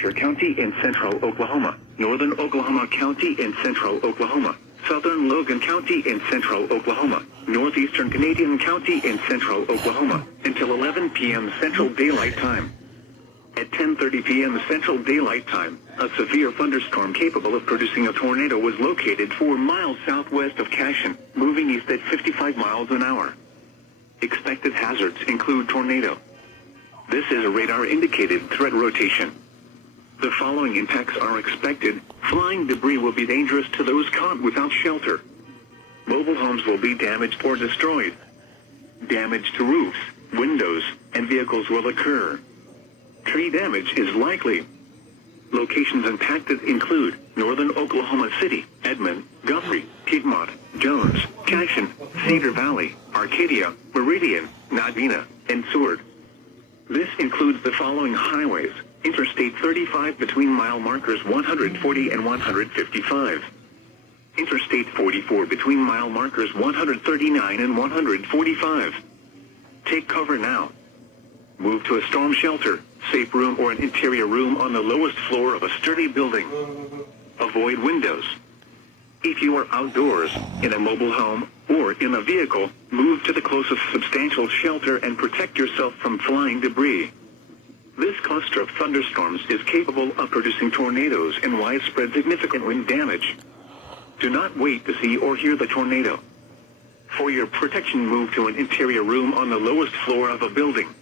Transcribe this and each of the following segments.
Kingfisher County in central Oklahoma, northern Oklahoma County in central Oklahoma, southern Logan County in central Oklahoma, northeastern Canadian County in central Oklahoma, until 11 p.m. Central Daylight Time. At 10:30 p.m. Central Daylight Time, a severe thunderstorm capable of producing a tornado was located 4 miles southwest of Cashion, moving east at 55 miles an hour. Expected hazards include tornado. This is a radar-indicated threat rotation. The following impacts are expected. Flying debris will be dangerous to those caught without shelter. Mobile homes will be damaged or destroyed. Damage to roofs, windows, and vehicles will occur. Tree damage is likely. Locations impacted include northern Oklahoma City, Edmond, Guthrie, Piedmont, Jones, Cashion, Cedar Valley, Arcadia, Meridian, Nadina, and Seward. This includes the following highways: Interstate 35 between mile markers 140 and 155. Interstate 44 between mile markers 139 and 145. Take cover now. Move to a storm shelter, safe room, or an interior room on the lowest floor of a sturdy building. Avoid windows. If you are outdoors, in a mobile home, or in a vehicle, move to the closest substantial shelter and protect yourself from flying debris. This cluster of thunderstorms is capable of producing tornadoes and widespread significant wind damage. Do not wait to see or hear the tornado. For your protection, move to an interior room on the lowest floor of a building.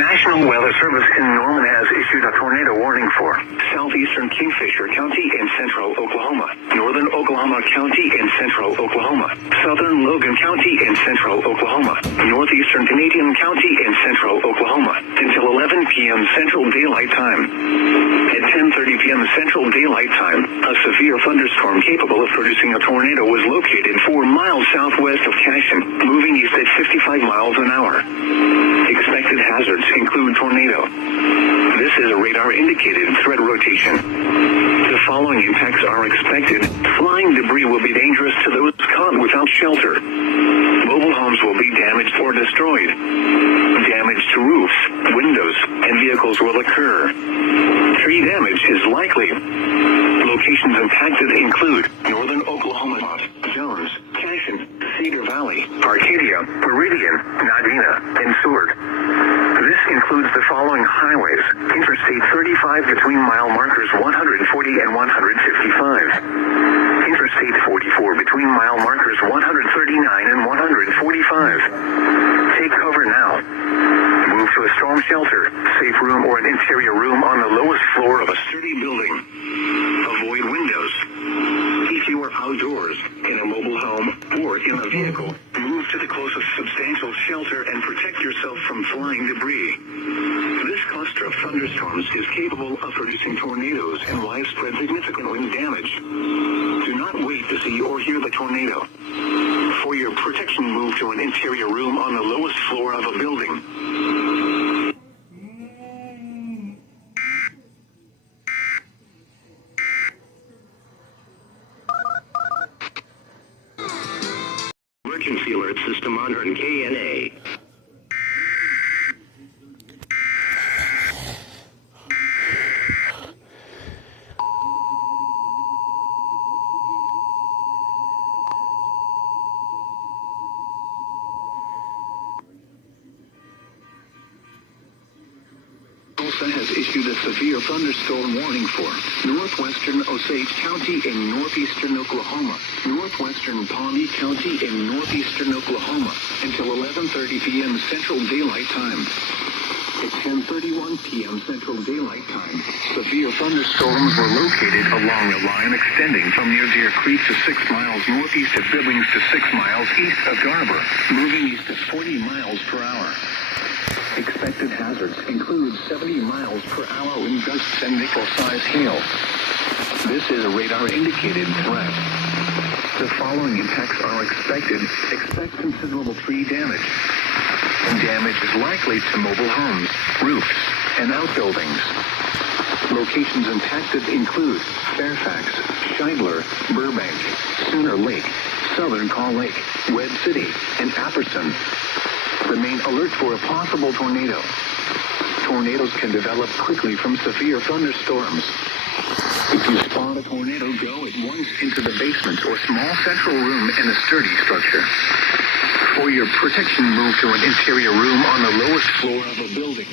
National Weather Service in Norman has issued a tornado warning for southeastern Kingfisher County in central Oklahoma, northern Oklahoma County in central Oklahoma, southern Logan County in central Oklahoma, northeastern Canadian County in central Oklahoma, until 11 p.m. Central Daylight Time. At 10:30 p.m. Central Daylight Time, a severe thunderstorm capable of producing a tornado was located 4 miles southwest of Cashion, moving east at 55 miles an hour. Expected hazards include tornado. This is a radar-indicated threat rotation. The following impacts are expected. Flying debris will be dangerous to those caught without shelter. Mobile homes will be damaged or destroyed. Damage to roofs, windows, and vehicles will occur. Tree damage is likely. Locations impacted include northern Oklahoma, Jones, Cashion, Cedar Valley, Arcadia, Meridian, Nadina, and Seward. This includes the following highways: Interstate 35 between mile markers 140 and 155. Interstate 44 between mile markers 139 and 145. Take cover now. Move to a storm shelter, safe room, or an interior room on the lowest floor of a sturdy building. Avoid windows. If you are outdoors, in a mobile home, or in a vehicle, move to the closest substantial shelter and protect yourself from flying debris. This cluster of thunderstorms is capable of producing tornadoes and widespread significant wind damage. Do not wait to see or hear the tornado. For your protection, move to an interior room on the lowest floor of a building. Emergency alert system on KNA. Has issued a severe thunderstorm warning for northwestern Osage County in northeastern Oklahoma, northwestern Pawnee County in northeastern Oklahoma, until 11:30 p.m. Central Daylight Time. At 10:31 p.m. Central Daylight Time, severe thunderstorms were located along a line extending from near Deer Creek to 6 miles northeast of Billings to 6 miles east of Garber, moving east at 40 miles per hour. Expected hazards include 70 miles per hour wind gusts and nickel-sized hail. This is a radar-indicated threat. The following impacts are expected. Expect considerable tree damage. Damage is likely to mobile homes, roofs, and outbuildings. Locations impacted include Fairfax, Shidler, Burbank, Sooner Lake, Southern Call Lake, Webb City, and Apperson. Remain alert for a possible tornado. Tornadoes can develop quickly from severe thunderstorms. If you spot a tornado, go at once into the basement or small central room in a sturdy structure. For your protection, move to an interior room on the lowest floor of a building.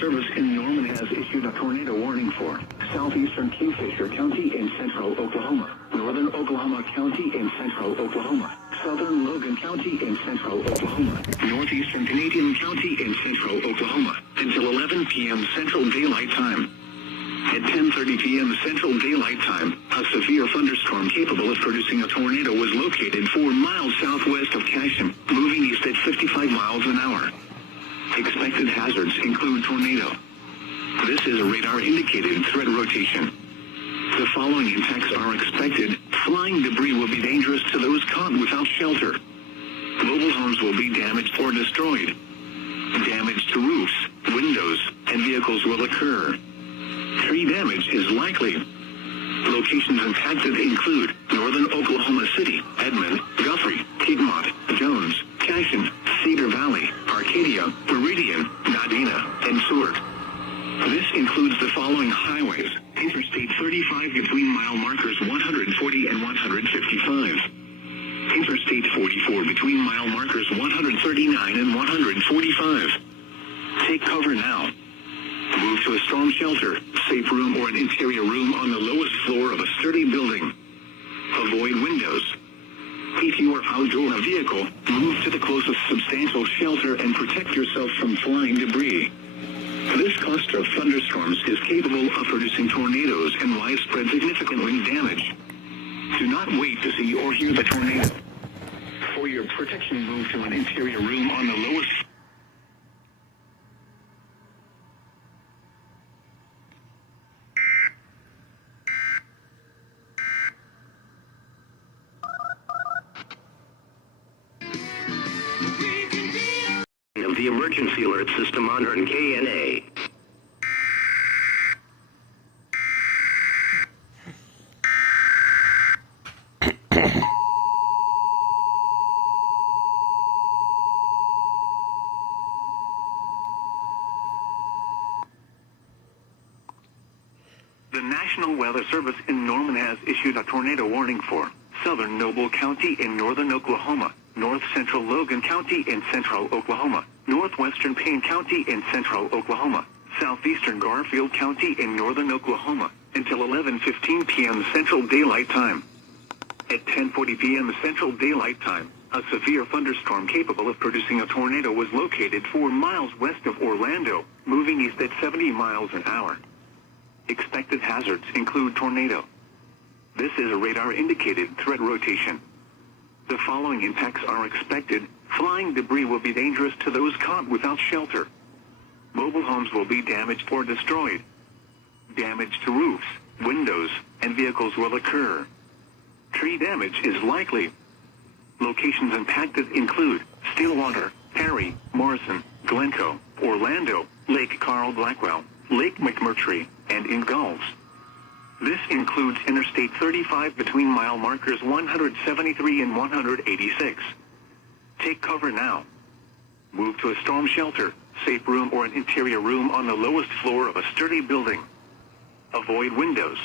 Service in Norman has issued a tornado warning for southeastern Kingfisher County in central Oklahoma, northern Oklahoma County in central Oklahoma, southern Logan County in central Oklahoma, northeastern Canadian County in central Oklahoma, until 11 p.m. Central Daylight Time. At 10:30 p.m. Central Daylight Time, a severe thunderstorm capable of producing a tornado was located 4 miles southwest of Cashion, moving east at 55 miles an hour. Expected hazards include tornado. This is a radar-indicated threat rotation. The following impacts are expected. Flying debris will be dangerous to those caught without shelter. Mobile homes will be damaged or destroyed. Damage to roofs, windows, and vehicles will occur. Tree damage is likely. Locations impacted include northern Oklahoma City, Edmond, Guthrie, Piedmont, Jones, Cashion, Cedar Valley, Arcadia, Meridian, Nadina, and Seward. This includes the following highways: Interstate 35 between mile markers 140 and 155. Interstate 44 between mile markers 139 and 145. Take cover now. Move to a storm shelter, safe room, or an interior room on the lowest floor of a sturdy building. Avoid windows. If you are outdoor in a vehicle, move to the closest substantial shelter and protect yourself from flying debris. This cluster of thunderstorms is capable of producing tornadoes and widespread significant wind damage. Do not wait to see or hear the tornado. For your protection, move to an interior room on the lowest floor. Of the emergency alert system on KNA. The National Weather Service in Norman has issued a tornado warning for southern Noble County in northern Oklahoma, north central Logan County in central Oklahoma, northwestern Payne County in central Oklahoma, southeastern Garfield County in northern Oklahoma, until 11:15 p.m. Central Daylight Time. At 10:40 p.m. Central Daylight Time, a severe thunderstorm capable of producing a tornado was located 4 miles west of Orlando, moving east at 70 miles an hour. Expected hazards include tornado. This is a radar-indicated threat rotation. The following impacts are expected. Flying debris will be dangerous to those caught without shelter. Mobile homes will be damaged or destroyed. Damage to roofs, windows, and vehicles will occur. Tree damage is likely. Locations impacted include Stillwater, Perry, Morrison, Glencoe, Orlando, Lake Carl Blackwell, Lake McMurtry, and Ingalls. This includes Interstate 35 between mile markers 173 and 186. Take cover now. Move to a storm shelter, safe room, or an interior room on the lowest floor of a sturdy building. Avoid windows.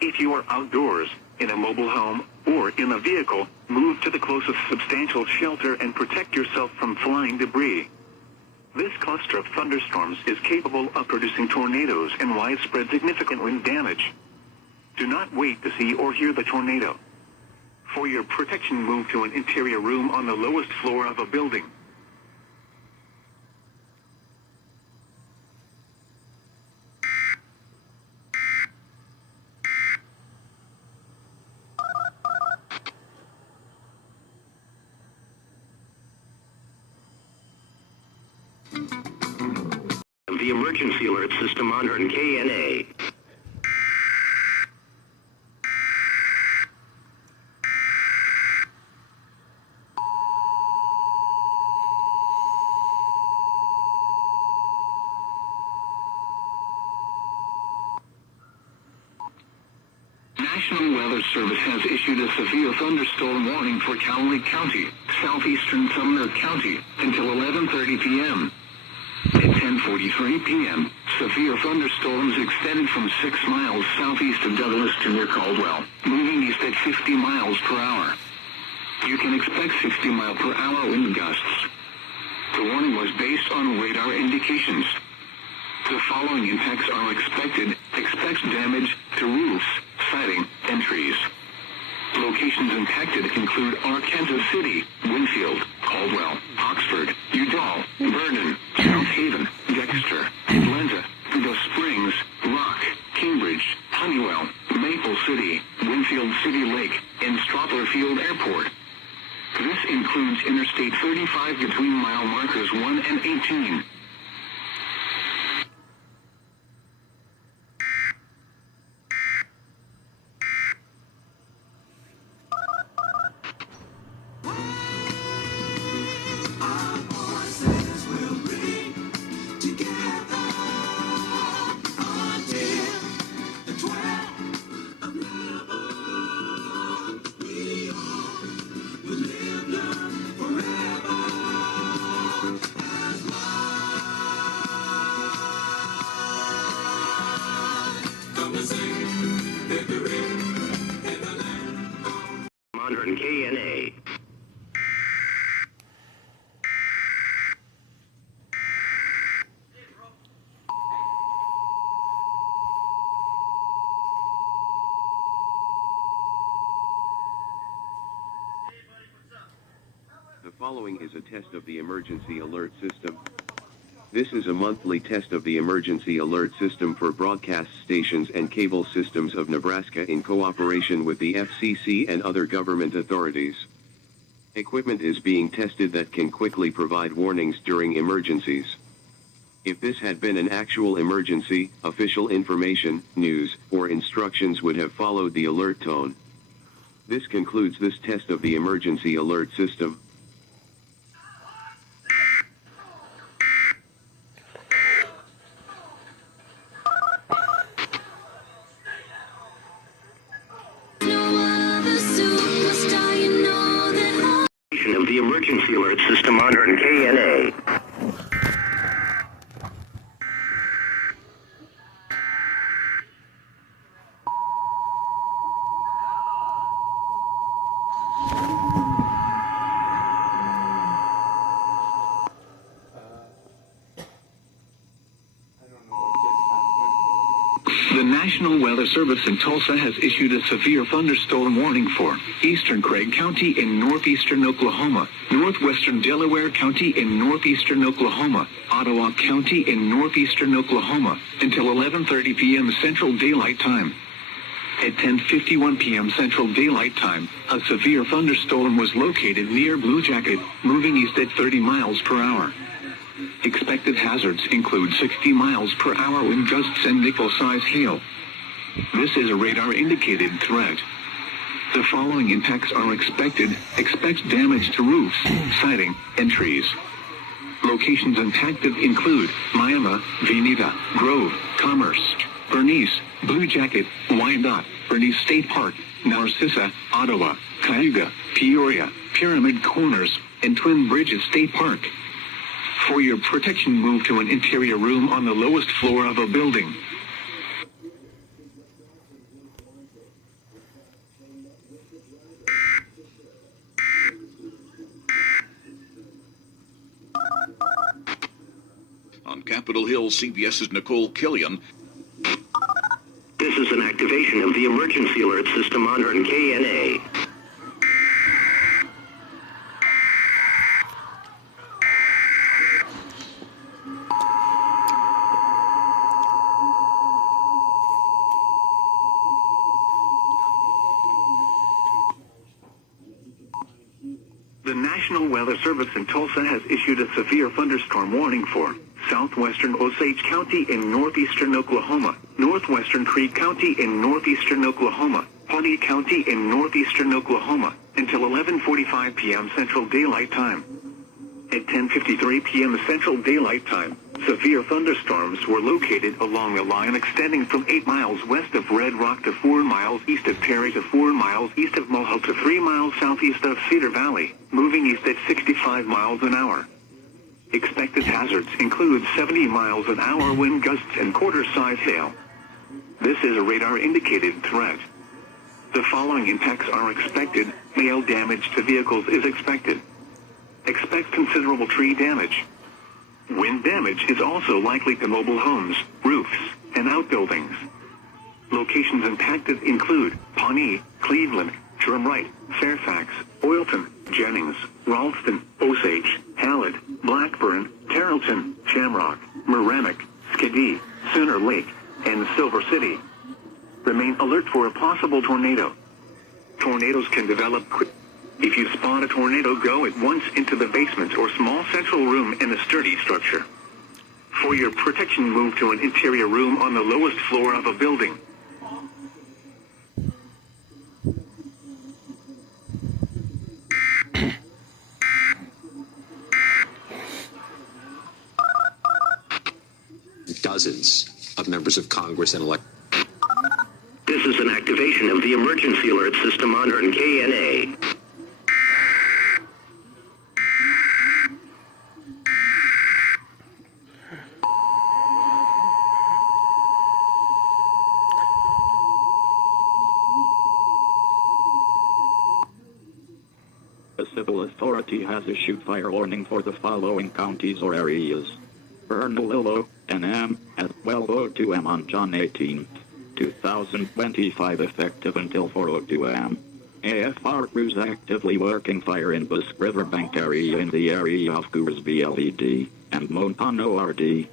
If you are outdoors, in a mobile home, or in a vehicle, move to the closest substantial shelter and protect yourself from flying debris. This cluster of thunderstorms is capable of producing tornadoes and widespread significant wind damage. Do not wait to see or hear the tornado. For your protection, move to an interior room on the lowest floor of a building. The emergency alert system on KNA. National Weather Service has issued a severe thunderstorm warning for Cowley County, southeastern Sumner County, until 11:30 p.m. At 10:43 p.m., severe thunderstorms extended from 6 miles southeast of Douglas to near Caldwell, moving east at 50 miles per hour. You can expect 60-mile-per-hour wind gusts. The warning was based on radar indications. The following impacts are expected. Expect damage to roofs, siding, and trees. Locations impacted include Arkansas City, Winfield, Caldwell, Oxford, Udall, Vernon, South Haven, Dexter, Atlanta, The Springs, Rock, Cambridge, Honeywell, Maple City, Winfield City Lake, and Strawther Field Airport. This includes Interstate 35 between mile markers 1 and 18. Modern KNA. The following is a test of the emergency alert system. This is a monthly test of the emergency alert system for broadcast stations and cable systems of Nebraska in cooperation with the FCC and other government authorities. Equipment is being tested that can quickly provide warnings during emergencies. If this had been an actual emergency, official information, news, or instructions would have followed the alert tone. This concludes this test of the emergency alert system. Of the emergency alert system on KNA. The National Weather Service in Tulsa has issued a severe thunderstorm warning for eastern Craig County in northeastern Oklahoma, northwestern Delaware County in northeastern Oklahoma, Ottawa County in northeastern Oklahoma, until 11:30 p.m. Central Daylight Time. At 10:51 p.m. Central Daylight Time, a severe thunderstorm was located near Blue Jacket, moving east at 30 miles per hour. Expected hazards include 60 miles per hour wind gusts and nickel-size hail. This is a radar-indicated threat. The following impacts are expected. Expect damage to roofs, siding, and trees. Locations impacted include Miami, Veneta, Grove, Commerce, Bernice, Blue Jacket, Wyandotte, Bernice State Park, Narcissa, Ottawa, Cayuga, Peoria, Pyramid Corners, and Twin Bridges State Park. For your protection, move to an interior room on the lowest floor of a building. On Capitol Hill, CBS's Nicole Killian. This is an activation activation of the emergency alert system on KNA. The National Weather Service in Tulsa has issued a severe thunderstorm warning for southwestern Osage County in northeastern Oklahoma, northwestern Creed County in northeastern Oklahoma, Pawnee County in northeastern Oklahoma, until 11:45 p.m. Central Daylight Time. At 10:53 p.m. Central Daylight Time, severe thunderstorms were located along a line extending from 8 miles west of Red Rock to 4 miles east of Perry to 4 miles east of Mulhall to 3 miles southeast of Cedar Valley, moving east at 65 miles an hour. Expected hazards include 70 miles an hour wind gusts and quarter-size hail. This is a radar-indicated threat. The following impacts are expected. Hail damage to vehicles is expected. Expect considerable tree damage. Wind damage is also likely to mobile homes, roofs, and outbuildings. Locations impacted include Pawnee, Cleveland, Durham-Wright, Fairfax, Oilton, Jennings, Ralston, Osage, Hallead, Blackburn, Carrollton, Shamrock, Merrimack, Skidee, Sooner Lake, and Silver City. Remain alert for a possible tornado. Tornadoes can develop quickly. If you spot a tornado, go at once into the basement or small central room in a sturdy structure. For your protection, move to an interior room on the lowest floor of a building. Dozens of members of Congress and This is an activation of the emergency alert system on KNA. A civil authority has issued fire warning for the following counties or areas. Bernalillo, NM, at 12:02 am on John 18, 2025, effective until 4:02 am. AFR crews actively working fire in Busk Riverbank area in the area of Coursby LED and Montano RD.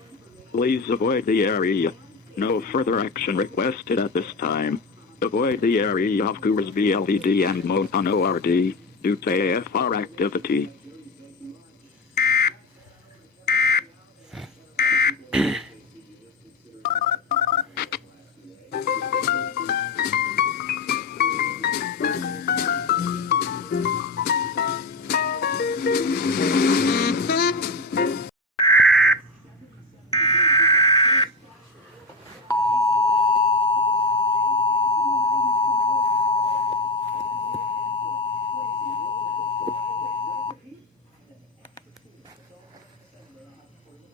Please avoid the area. No further action requested at this time. Avoid the area of Coursby LED and Montano RD due to AFR activity.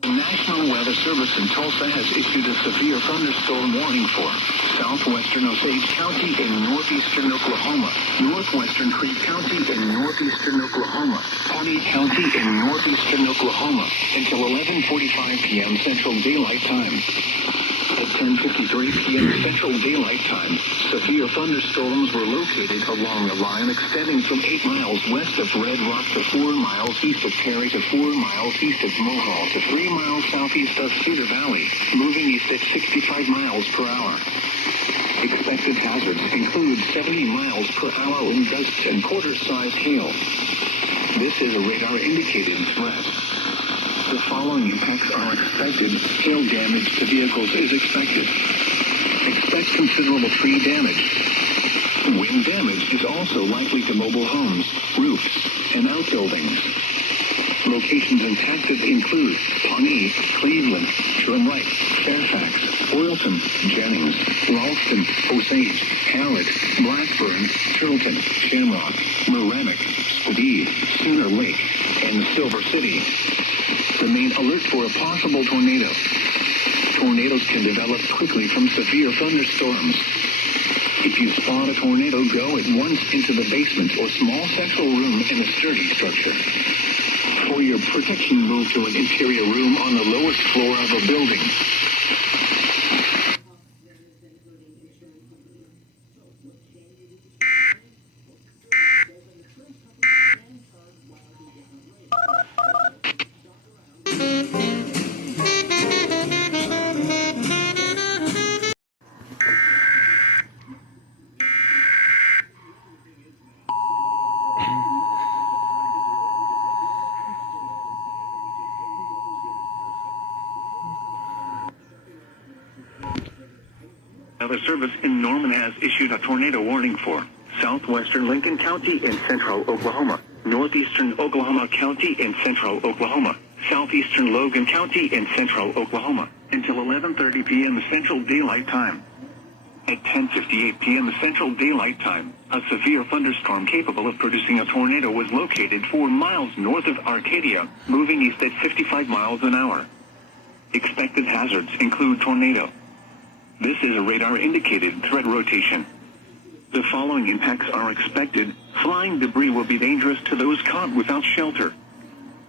National Weather Service in Tulsa has issued a severe thunderstorm warning for southwestern Osage County in northeastern Oklahoma, northwestern Creed County in northeastern Oklahoma, Pawnee County in northeastern Oklahoma, until 11:45 p.m. Central Daylight Time. At 10:53 p.m. Central Daylight Time, severe thunderstorms were located along a line extending from 8 miles west of Red Rock to 4 miles east of Perry to 4 miles east of Mulhall to 3 miles southeast of Cedar Valley, moving east at 65 miles per hour. Expected hazards include 70 miles per hour wind gusts and quarter-size hail. This is a radar-indicated threat. The following impacts are expected. Hail damage to vehicles is expected. Expect considerable tree damage. Wind damage is also likely to mobile homes, roofs, and outbuildings. Locations impacted include Pawnee, Cleveland, Durham-Wright, Fairfax, Oilton, Jennings, Ralston, Osage, Hallead, Blackburn, Carrollton, Shamrock, Merrimack, Skidee, Sooner Lake, and Silver City. Remain alert for a possible tornado. Tornadoes can develop quickly from severe thunderstorms. If you spot a tornado, go at once into the basement or small central room in a sturdy structure. For your protection, move to an interior room on the lowest floor of a building. Service in Norman has issued a tornado warning for southwestern Lincoln County and central Oklahoma, northeastern Oklahoma County and central Oklahoma, southeastern Logan County and central Oklahoma, until 11:30 p.m. Central Daylight Time. At 10:58 p.m. Central Daylight Time, a severe thunderstorm capable of producing a tornado was located 4 miles north of Arcadia, moving east at 55 miles an hour. Expected hazards include tornado. This is a radar-indicated threat rotation. The following impacts are expected. Flying debris will be dangerous to those caught without shelter.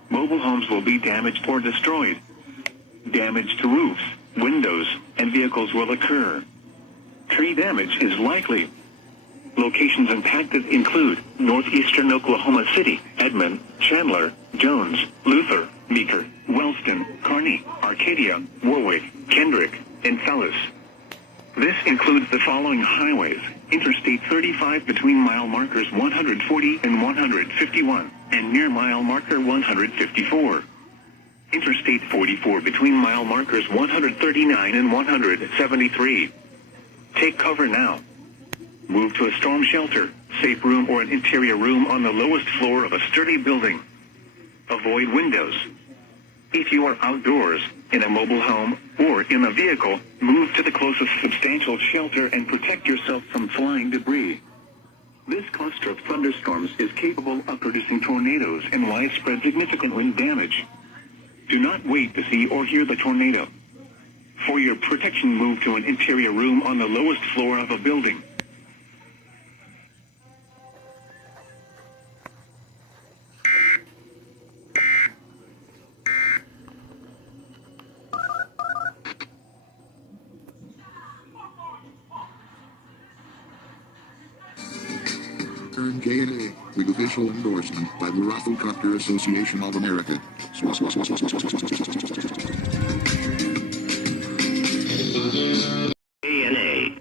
Mobile homes will be damaged or destroyed. Damage to roofs, windows, and vehicles will occur. Tree damage is likely. Locations impacted include northeastern Oklahoma City, Edmond, Chandler, Jones, Luther, Meeker, Wellston, Kearney, Arcadia, Warwick, Kendrick, and Fellis. This includes the following highways: Interstate 35 between mile markers 140 and 151, and near mile marker 154. Interstate 44 between mile markers 139 and 173. Take cover now. Move to a storm shelter, safe room, or an interior room on the lowest floor of a sturdy building. Avoid windows. If you are outdoors, in a mobile home, or in a vehicle, move to the closest substantial shelter and protect yourself from flying debris. This cluster of thunderstorms is capable of producing tornadoes and widespread significant wind damage. Do not wait to see or hear the tornado. For your protection, move to an interior room on the lowest floor of a building. Earn KNA with official endorsement by the Rafflecopter Association of America. KNA.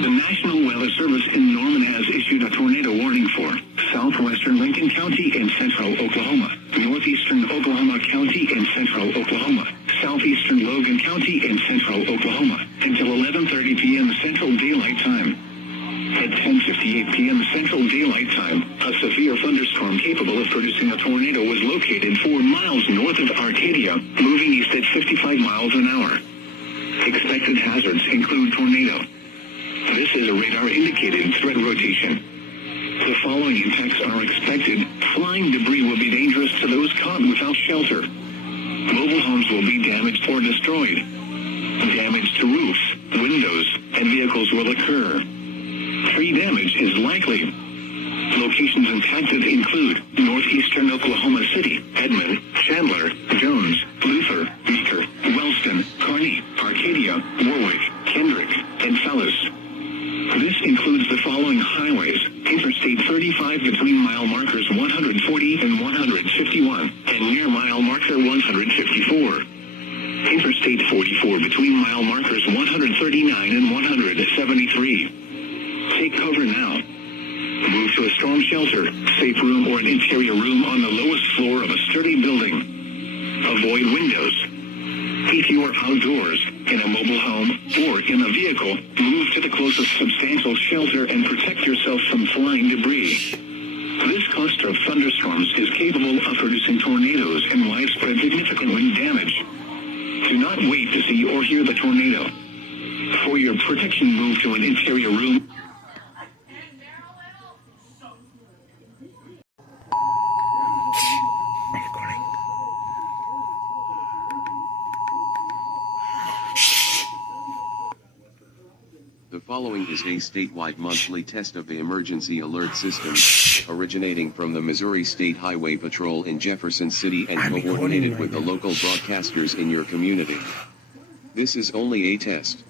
The National Weather Service in Norman has issued a tornado warning for southwestern Lincoln County and central Oklahoma, northeastern Oklahoma County and central Oklahoma, southeastern Logan County and central Oklahoma, until 11:30 p.m. Central Daylight Time. At 10:58 p.m. Central Daylight Time, a severe thunderstorm capable of producing a tornado was located 4 miles north of Arcadia, moving east at 55 miles an hour. Expected hazards include tornado. This is a radar-indicated threat rotation. The following impacts are expected. Flying debris will be dangerous to those caught without shelter. Mobile homes will be damaged or destroyed. Damage to roofs, windows, and vehicles will occur. Tree damage is likely. Locations impacted include northeastern Oklahoma City, Edmond, Chandler, Jones, Luther, Meeker, Wellston, Kearney, Arcadia, Warwick, Kendrick, and Fellis. This includes the following highways: Interstate 35 between mile markers 140 and 151, and near mile marker 154. Interstate 44 between mile markers 139 and 173. Take cover now. Move to a storm shelter, safe room, or an interior room on the lowest floor of a sturdy building. Avoid windows. If you are outdoors, in a mobile home, or in a vehicle, move to the closest substantial shelter and protect yourself from flying debris. This cluster of thunderstorms is capable of producing tornadoes and widespread significant wind damage. Do not wait to see or hear the tornado. For your protection, move to an interior room. The following is a statewide monthly test of the emergency alert system, originating from the Missouri State Highway Patrol in Jefferson City and coordinated with the local broadcasters in your community. This is only a test.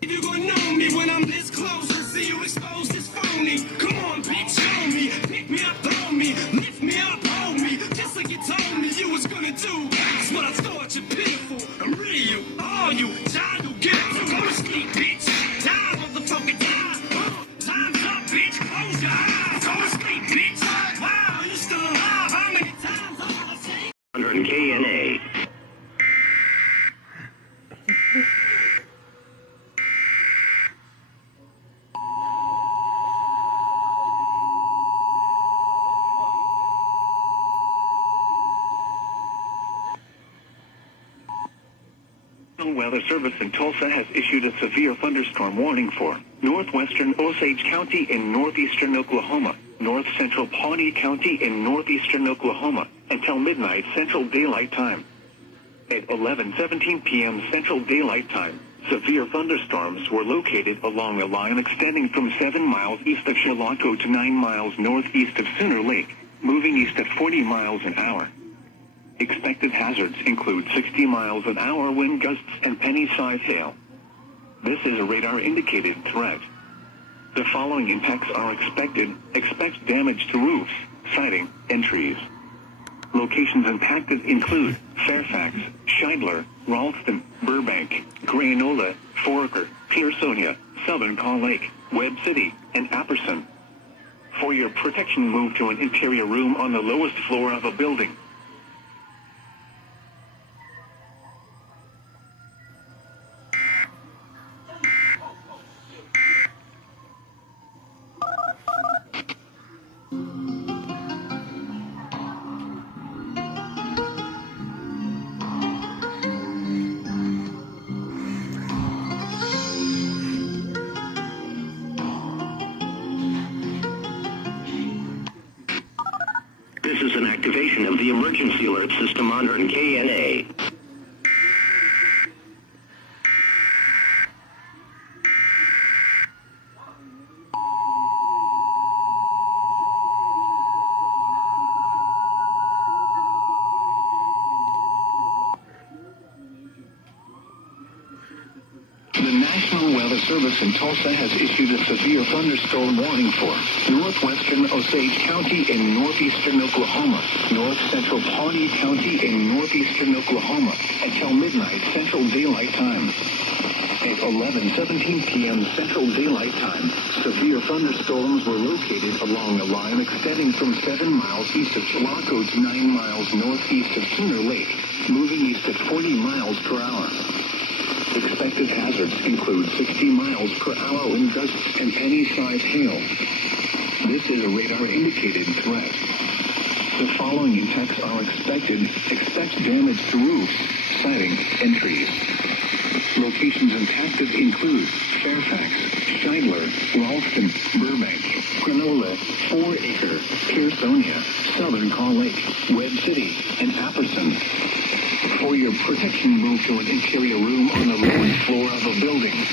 If you gonna know me when I'm this close, I'll see you exposed. National Weather Service in Tulsa has issued a severe thunderstorm warning for northwestern Osage County in northeastern Oklahoma, north central Pawnee County in northeastern Oklahoma, until midnight Central Daylight Time. At 11:17 p.m. Central Daylight Time, severe thunderstorms were located along a line extending from 7 miles east of Chilocco to 9 miles northeast of Sooner Lake, moving east at 40 miles an hour. Expected hazards include 60 miles an hour wind gusts and penny-sized hail. This is a radar-indicated threat. The following impacts are expected. Expect damage to roofs, siding, and trees. Locations impacted include Fairfax, Scheidler, Ralston, Burbank, Granola, Foraker, Pearsonia, Southern Call Lake, Webb City, and Apperson. For your protection, move to an interior room on the lowest floor of a building. This is an activation of the emergency alert system on KNA. The National Weather Service in Tulsa has issued a severe thunderstorm warning for northwestern Osage County in northeastern Oklahoma, north central Pawnee County in northeastern Oklahoma, until midnight Central Daylight Time. At 11:17 p.m. Central Daylight Time, severe thunderstorms were located along a line extending from 7 miles east of Chilocco to 9 miles northeast of Sooner Lake, moving east at 40 miles per hour. Expected hazards include 60 miles per hour wind gusts and penny-sized hail. This is a radar-indicated threat. The following impacts are expected. Expect damage to roofs, siding, and trees. Locations impacted include Fairfax, Scheidler, Ralston, Burbank, Granola, Foraker, Pearsonia, Southern Call Lake, Webb City, and Apperson. For your protection, move to an interior room on the lowest floor of a building.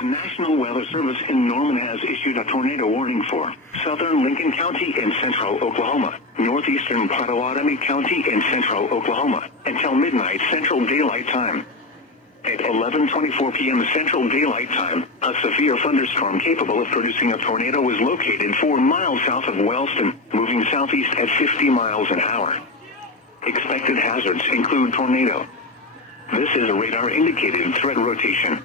The National Weather Service in Norman has issued a tornado warning for southern Lincoln County in central Oklahoma, northeastern Pottawatomie County in central Oklahoma, until midnight Central Daylight Time. At 11:24 p.m. Central Daylight Time, a severe thunderstorm capable of producing a tornado was located 4 miles south of Wellston, moving southeast at 50 miles an hour. Expected hazards include tornado. This is a radar-indicated threat rotation.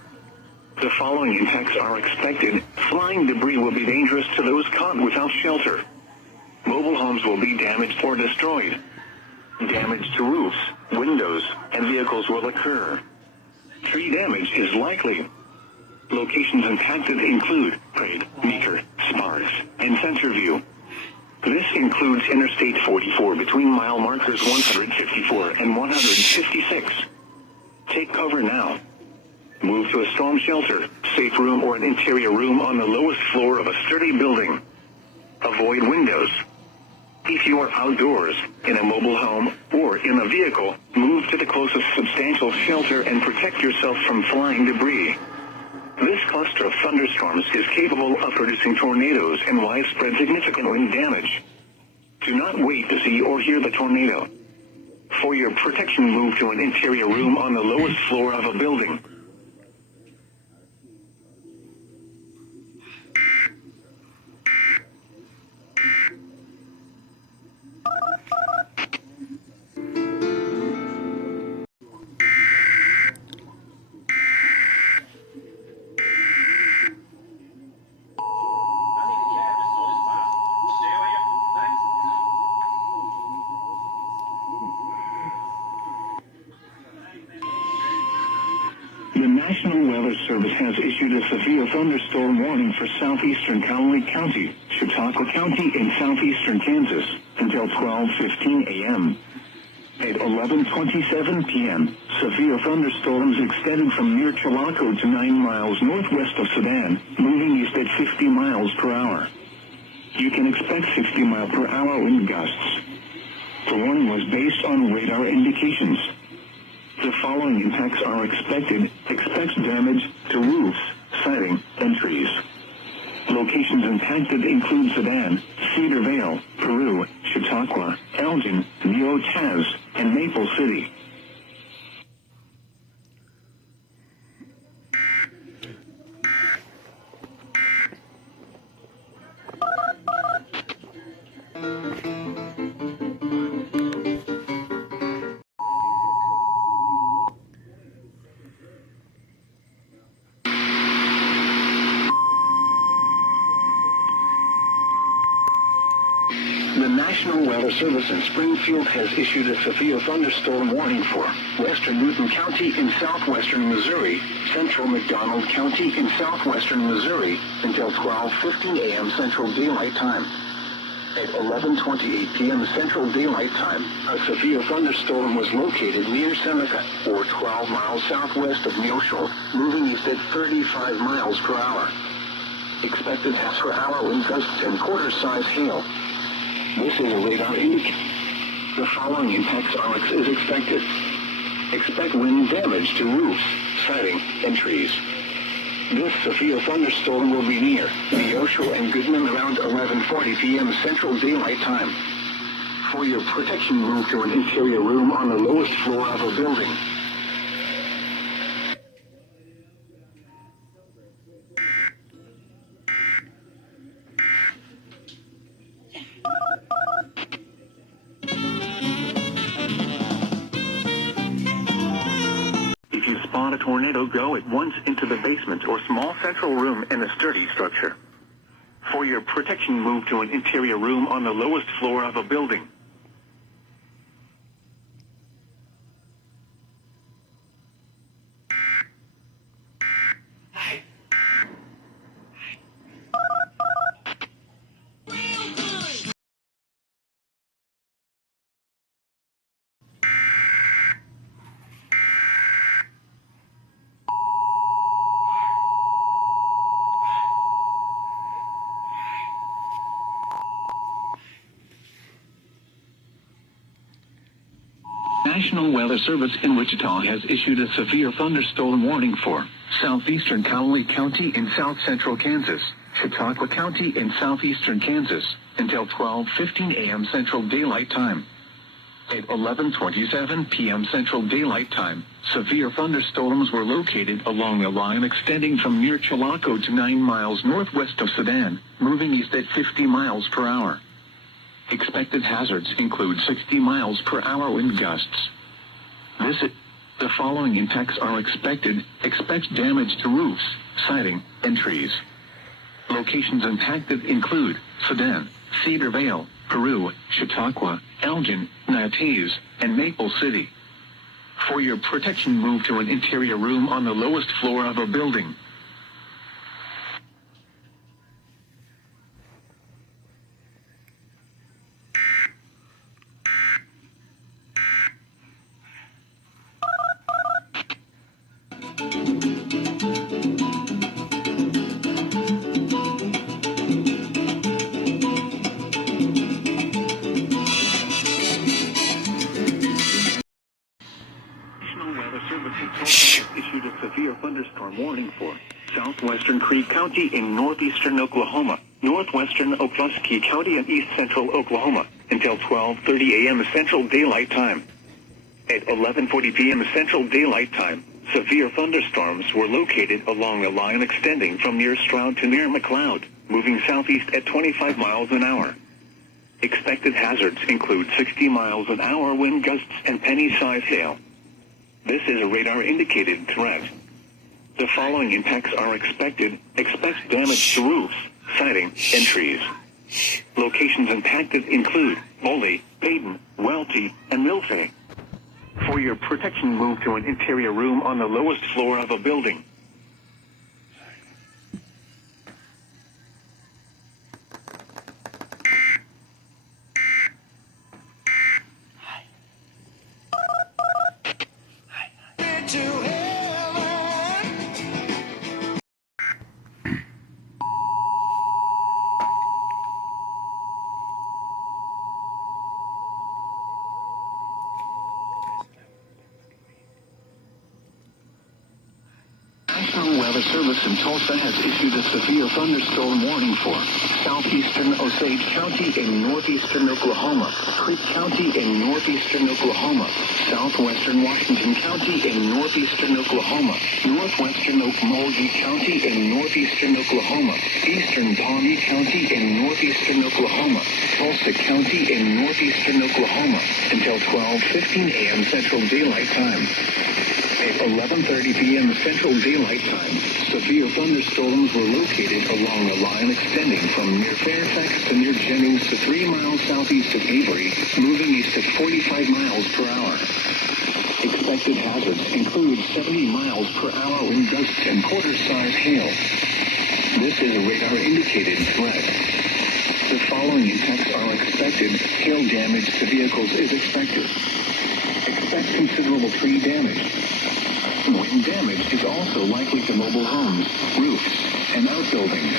The following impacts are expected. Flying debris will be dangerous to those caught without shelter. Mobile homes will be damaged or destroyed. Damage to roofs, windows, and vehicles will occur. Tree damage is likely. Locations impacted include Prague, Meeker, Sparks, and Centerview. This includes Interstate 44 between mile markers 154 and 156. Take cover now. Move to a storm shelter, safe room, or an interior room on the lowest floor of a sturdy building. Avoid windows. If you are outdoors, in a mobile home, or in a vehicle, move to the closest substantial shelter and protect yourself from flying debris. This cluster of thunderstorms is capable of producing tornadoes and widespread significant wind damage. Do not wait to see or hear the tornado. For your protection, move to an interior room on the lowest floor of a building. severe thunderstorm warning for southeastern Cowley County, Chautauqua County, and southeastern Kansas until 12:15 a.m. At 11:27 p.m., severe thunderstorms extended from near Chilocco to 9 miles northwest of Sedan, moving east at 50 miles per hour. You can expect 60 mile per hour wind gusts. The warning was based on radar indications. The following impacts are expected. Expect damage to roofs, siding, and trees. Locations impacted include Sedan, Cedar Vale, Peru, Chautauqua, Elgin, Neo-Taz, and Maple City. The National Weather Service in Springfield has issued a severe thunderstorm warning for western Newton County in southwestern Missouri, central McDonald County in southwestern Missouri until 12:15 a.m. Central Daylight Time. At 11:28 p.m. Central Daylight Time, a severe thunderstorm was located near Seneca, or 12 miles southwest of Neosho, moving east at 35 miles per hour. Expected has per hour wind gusts and quarter-size hail. This is a radar indicator. The following impacts is expected. Expect wind damage to roofs, siding, and trees. This severe thunderstorm will be near Neosho and Goodman around 11:40 p.m. Central Daylight Time. For your protection, move to an interior room on the lowest floor of a building. If you spot a tornado, go at once into the basement or small central room in a sturdy structure. For your protection, move to an interior room on the lowest floor of a building. National Weather Service in Wichita has issued a severe thunderstorm warning for southeastern Cowley County in south central Kansas, Chautauqua County in southeastern Kansas, until 12:15 a.m. Central Daylight Time. At 11:27 p.m. Central Daylight Time, severe thunderstorms were located along a line extending from near Chilocco to 9 miles northwest of Sedan, moving east at 50 miles per hour. Expected hazards include 60 miles per hour wind gusts. The following impacts are expected. Expect damage to roofs, siding, and trees. Locations impacted include Sedan, Cedar Vale, Peru, Chautauqua, Elgin, Neo-Taz, and Maple City. For your protection, move to an interior room on the lowest floor of a building. Issued a severe thunderstorm warning for southwestern Creek County in northeastern Oklahoma, northwestern Okfuskee County, and east central Oklahoma until 12:30 a.m. Central Daylight Time. At 11:40 p.m. Central Daylight Time, severe thunderstorms were located along a line extending from near Stroud to near McLeod, moving southeast at 25 miles an hour. Expected hazards include 60 miles an hour wind gusts and penny-size hail. This is a radar-indicated threat. The following impacts are expected. Expect damage to roofs, siding, and trees. Locations impacted include Boley, Baden, Welty, and Milfay. For your protection, move to an interior room on the lowest floor of a building. Service in Tulsa has issued a severe thunderstorm warning for southeastern Osage County in northeastern Oklahoma, Creek County in northeastern Oklahoma, southwestern Washington County in northeastern Oklahoma, northwestern Okmulgee County in northeastern Oklahoma, eastern Pawnee County in northeastern Oklahoma, Tulsa County in northeastern Oklahoma, until 12:15 a.m. Central Daylight Time. At 11:30 p.m. Central Daylight Time, severe thunderstorms were located along a line extending from near Fairfax to near Jennings to 3 miles southeast of Avery, moving east at 45 miles per hour. Expected hazards include 70 miles per hour wind gusts and quarter-size hail. This is a radar-indicated threat. The following impacts are expected. Hail damage to vehicles is expected. Expect considerable tree damage. Wind damage is also likely to mobile homes, roofs, and outbuildings.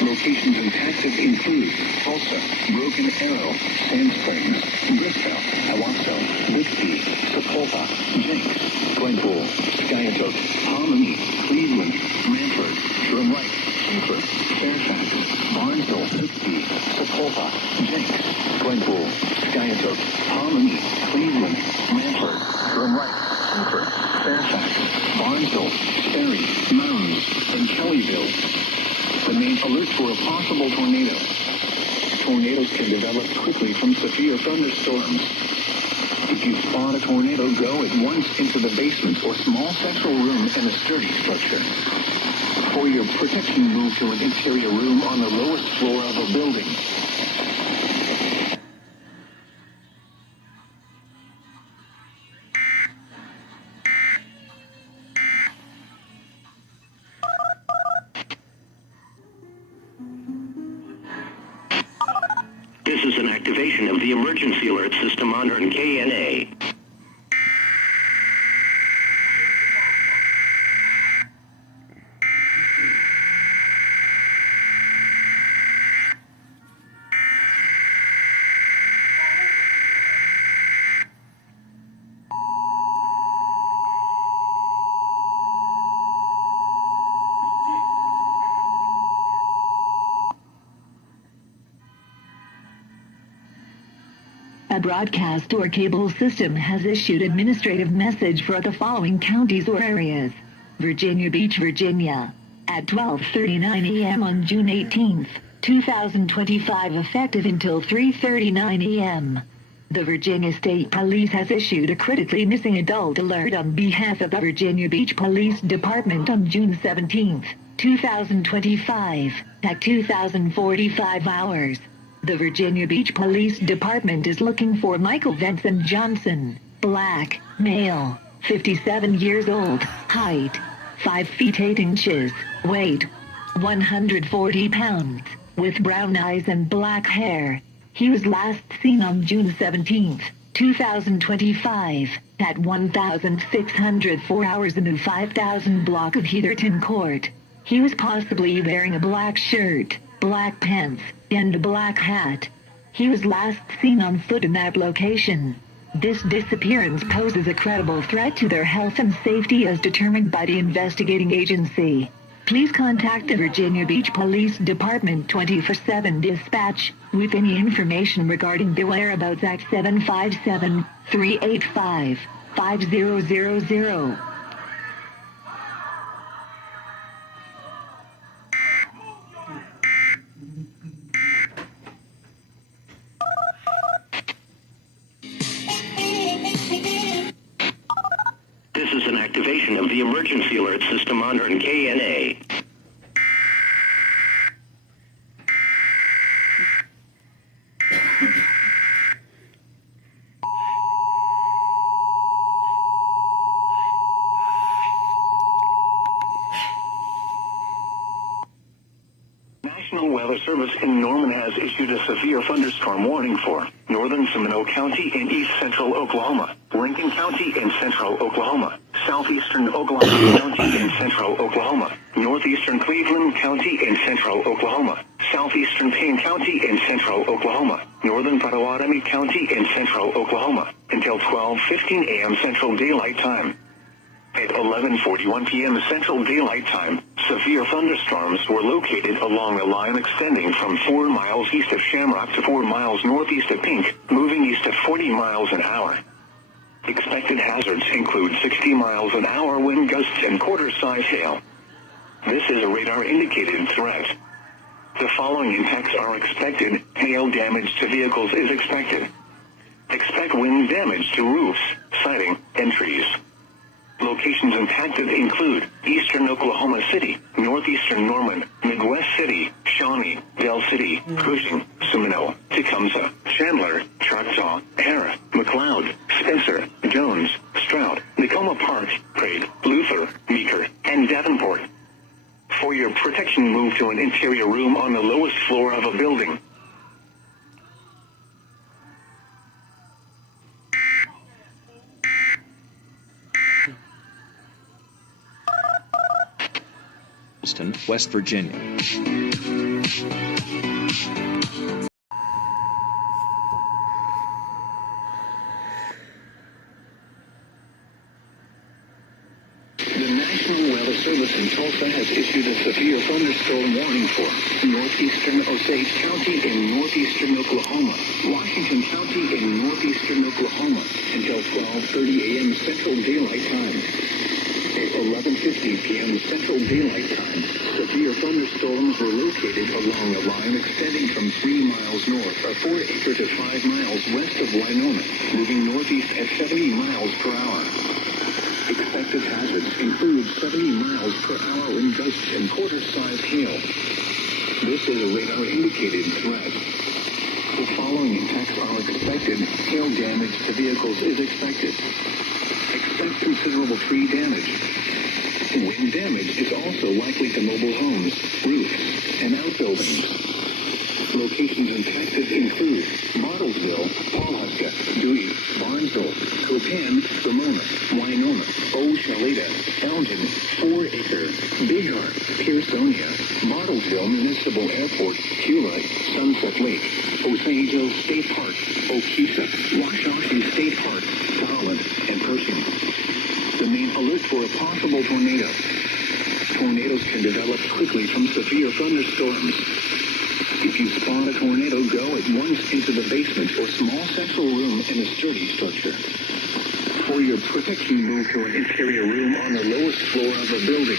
Locations impacted include Tulsa, Broken Arrow, Sand Springs, Bristol, Owasso, Bixby, Sapulpa, Jenks, Glenpool, Skiatook, Hominy, Cleveland, Manford, Drum Lake, Kiefer, Fairfax, Barnesville, Bixby, Sapulpa, Jenks, Glenpool, Skiatook, Hominy, Cleveland, Manford, Drum Lake, Kiefer, Fairfax, Barnesville, Sperry, Mounds, and Kellyville. Remain alert for a possible tornado. Tornadoes can develop quickly from severe thunderstorms. If you spot a tornado, go at once into the basement or small central room in a sturdy structure. For your protection, move to an interior room on the lowest floor of a building. This is an activation of the emergency alert system on KNA. A broadcast or cable system has issued administrative message for the following counties or areas. Virginia Beach, Virginia. At 12:39 a.m. on June 18, 2025, effective until 3:39 a.m. The Virginia State Police has issued a critically missing adult alert on behalf of the Virginia Beach Police Department on June 17, 2025, at 2045 hours. The Virginia Beach Police Department is looking for Michael Vincent Johnson, black, male, 57 years old, height, 5 feet 8 inches, weight, 140 pounds, with brown eyes and black hair. He was last seen on June 17, 2025, at 1,604 hours in the 5,000 block of Heatherton Court. He was possibly wearing a black shirt, black pants, and a black hat. He was last seen on foot in that location. This disappearance poses a credible threat to their health and safety as determined by the investigating agency. Please contact the Virginia Beach Police Department 24/7 dispatch with any information regarding the whereabouts at 757-385-5000. This is an activation of the emergency alert system on KNA. National Weather Service in Norman has issued a severe thunderstorm warning for northern Seminole County in east central Oklahoma, Lincoln County in central Oklahoma, southeastern Oklahoma County in central Oklahoma, northeastern Cleveland County in central Oklahoma, southeastern Payne County in central Oklahoma, northern Pottawatomie County in central Oklahoma, until 12:15 a.m. Central Daylight Time. At 11:41 p.m. Central Daylight Time, severe thunderstorms were located along a line extending from 4 miles east of Shamrock to 4 miles northeast of Pink, moving east at 40 miles an hour. Expected hazards include 60 miles an hour wind gusts and quarter-size hail. This is a radar-indicated threat. The following impacts are expected. Hail damage to vehicles is expected. Expect wind damage to roofs, siding, and trees. Locations impacted include eastern Oklahoma City, northeastern Norman, Midwest City, Shawnee, Dell City, Cushing, Seminole, Tecumseh, Chandler, Choctaw, Hara, McLeod, Spencer, Jones, Stroud, Tacoma Park, Prague, Luther, Meeker, and Davenport. For your protection, move to an interior room on the lowest floor of a building. West Virginia. The National Weather Service in Tulsa has issued a severe thunderstorm warning for northeastern Osage County in northeastern Oklahoma, Washington County in northeastern Oklahoma until 12:30 a.m. Central Daylight Time. At 11:50 p.m. Central Daylight Time, severe thunderstorms were located along a line extending from 3 miles north of 4 acre to 5 miles west of Winona, moving northeast at 70 miles per hour. Expected hazards include 70 miles per hour wind gusts and quarter-size hail. This is a radar-indicated threat. The following impacts are expected. Hail damage to vehicles is expected. Expect considerable tree damage. Wind damage is also likely to mobile homes, roofs, and outbuildings. Locations impacted include Bartlesville, Pawhuska, Dewey, Barnesville, Copan, Ramona, Winona, O'Shalita, Elgin, 4 Acre, Big Heart, Pearsonia, Bartlesville Municipal Airport, Hulett, Sunset Lake, Osage State Park, Okesa, Washoe State Park, Fowler, and Pershing. The main alert for a possible tornado. Tornadoes can develop quickly from severe thunderstorms. If you spot a tornado, go at once into the basement or small central room in a sturdy structure. For your protection, move to an interior room on the lowest floor of a building.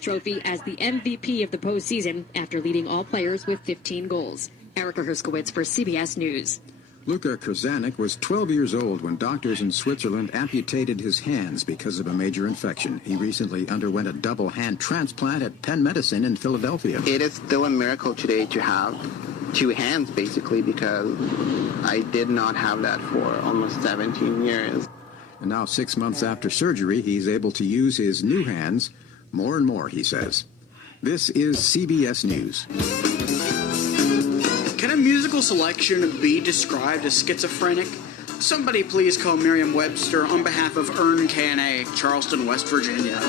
Trophy as the MVP of the postseason after leading all players with 15 goals. Erica Herskowitz for CBS News. Luka Krzanek was 12 years old when doctors in Switzerland amputated his hands because of a major infection. He recently underwent a double hand transplant at Penn Medicine in Philadelphia. It is still a miracle today to have 2 hands, basically, because I did not have that for almost 17 years. And now, 6 months after surgery, he's able to use his new hands more and more, he says. This is CBS News. Can a musical selection be described as schizophrenic? Somebody please call Merriam-Webster on behalf of Earn K&A, Charleston, West Virginia.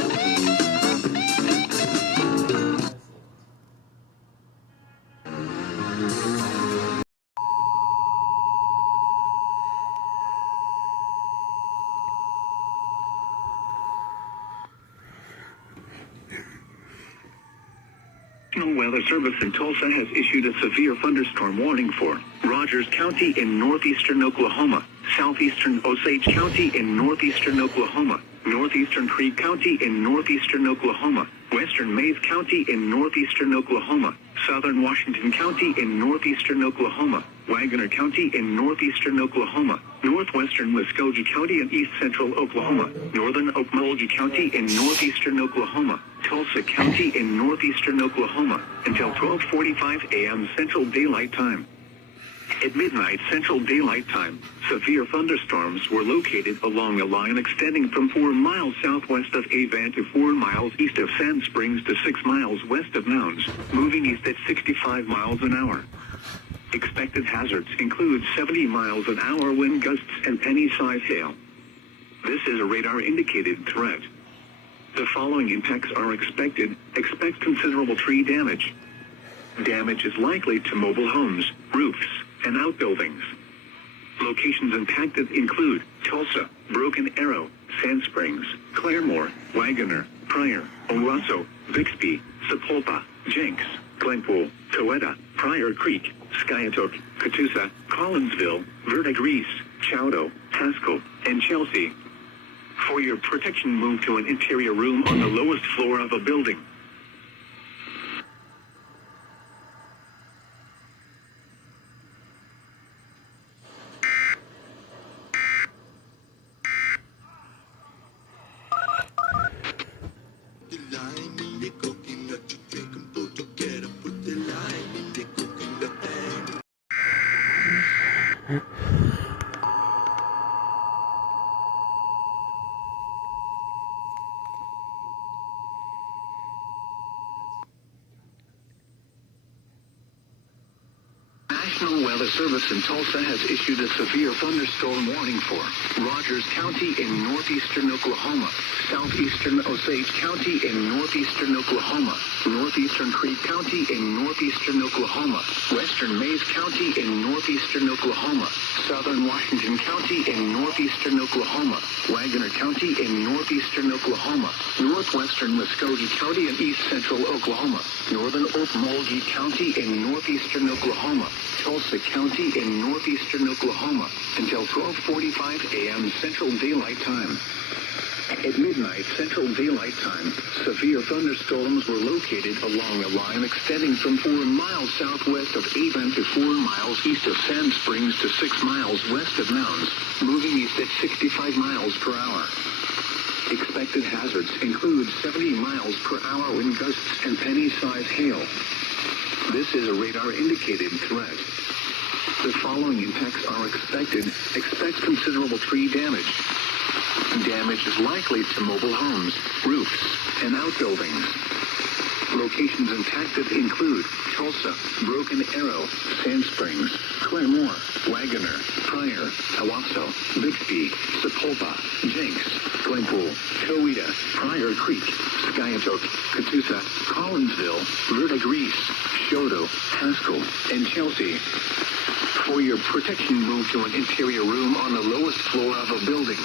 National Weather Service in Tulsa has issued a severe thunderstorm warning for Rogers County in northeastern Oklahoma, southeastern Osage County in northeastern Oklahoma, northeastern Creek County in northeastern Oklahoma, western Mays County in northeastern Oklahoma, southern Washington County in northeastern Oklahoma, Wagoner County in northeastern Oklahoma, northwestern Muskogee County in east central Oklahoma, northern Okmulgee County in northeastern Oklahoma, Tulsa County in northeastern Oklahoma, until 12:45 a.m. Central Daylight Time. At midnight Central Daylight Time, severe thunderstorms were located along a line extending from 4 miles southwest of Avon to 4 miles east of Sand Springs to 6 miles west of Mounds, moving east at 65 miles an hour. Expected hazards include 70 miles an hour wind gusts and penny-size hail. This is a radar-indicated threat. The following impacts are expected. Expect considerable tree damage. Damage is likely to mobile homes, roofs, and outbuildings. Locations impacted include Tulsa, Broken Arrow, Sand Springs, Claremore, Wagoner, Pryor, Owasso, Bixby, Sapulpa, Jenks, Glenpool, Coweta, Pryor Creek, Skiatook, Catoosa, Collinsville, Verdigris, Chowdo, Haskell, and Chelsea. For your protection, move to an interior room on the lowest floor of a building. National Weather Service in Tulsa has issued a severe thunderstorm warning for Rogers County in northeastern Oklahoma, southeastern Osage County in northeastern Oklahoma, northeastern Creek County in northeastern Oklahoma, western Mays County in northeastern Oklahoma, southern Washington County in northeastern Oklahoma, Wagoner County in northeastern Oklahoma, northwestern Muskogee County in east central Oklahoma, northern Okmulgee County in northeastern Oklahoma, Tulsa County in northeastern Oklahoma until 12:45 a.m. Central Daylight Time. At midnight Central Daylight Time, severe thunderstorms were located along a line extending from 4 miles southwest of Avon to 4 miles east of Sand Springs to 6 miles west of Mounds, moving east at 65 miles per hour. Expected hazards include 70 miles per hour wind gusts and penny-size hail. This is a radar-indicated threat. The following impacts are expected. Expect considerable tree damage. Damage is likely to mobile homes, roofs, and outbuildings. Locations impacted include Tulsa, Broken Arrow, Sand Springs, Claremore, Wagoner, Pryor, Owasso, Bixby, Sapulpa, Jenks, Glenpool, Coweta, Pryor Creek, Skiatook, Catoosa, Collinsville, Verdigris, Chowdo, Haskell, and Chelsea. For your protection, move to an interior room on the lowest floor of a building.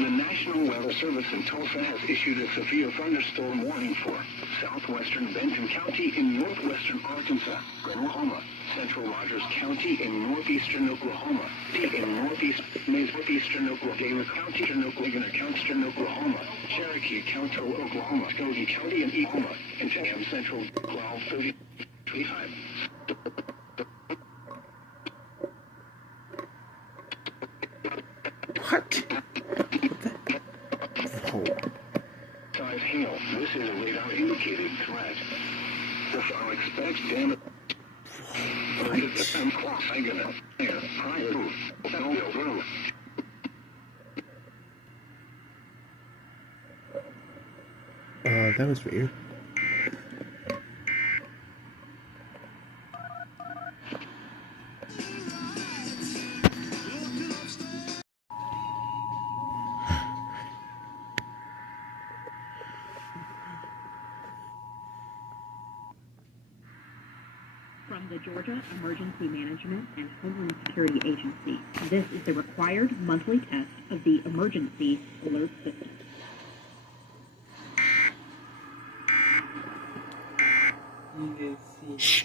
The National Weather Service in Tulsa has issued a severe thunderstorm warning for southwestern Benton County in northwestern Arkansas, Oklahoma, central Rogers County in northeastern Oklahoma, in northeastern Oklahoma, County, Wagoner County, Oklahoma, Cherokee County, Oklahoma, Muskogee County in Oklahoma, and AM Central 12:30 What? Size hail. This is a radar indicated threat. The fire expects damage. That was weird. From the Georgia Emergency Management and Homeland Security Agency, this is the required monthly test of the Emergency Alert System. Shh.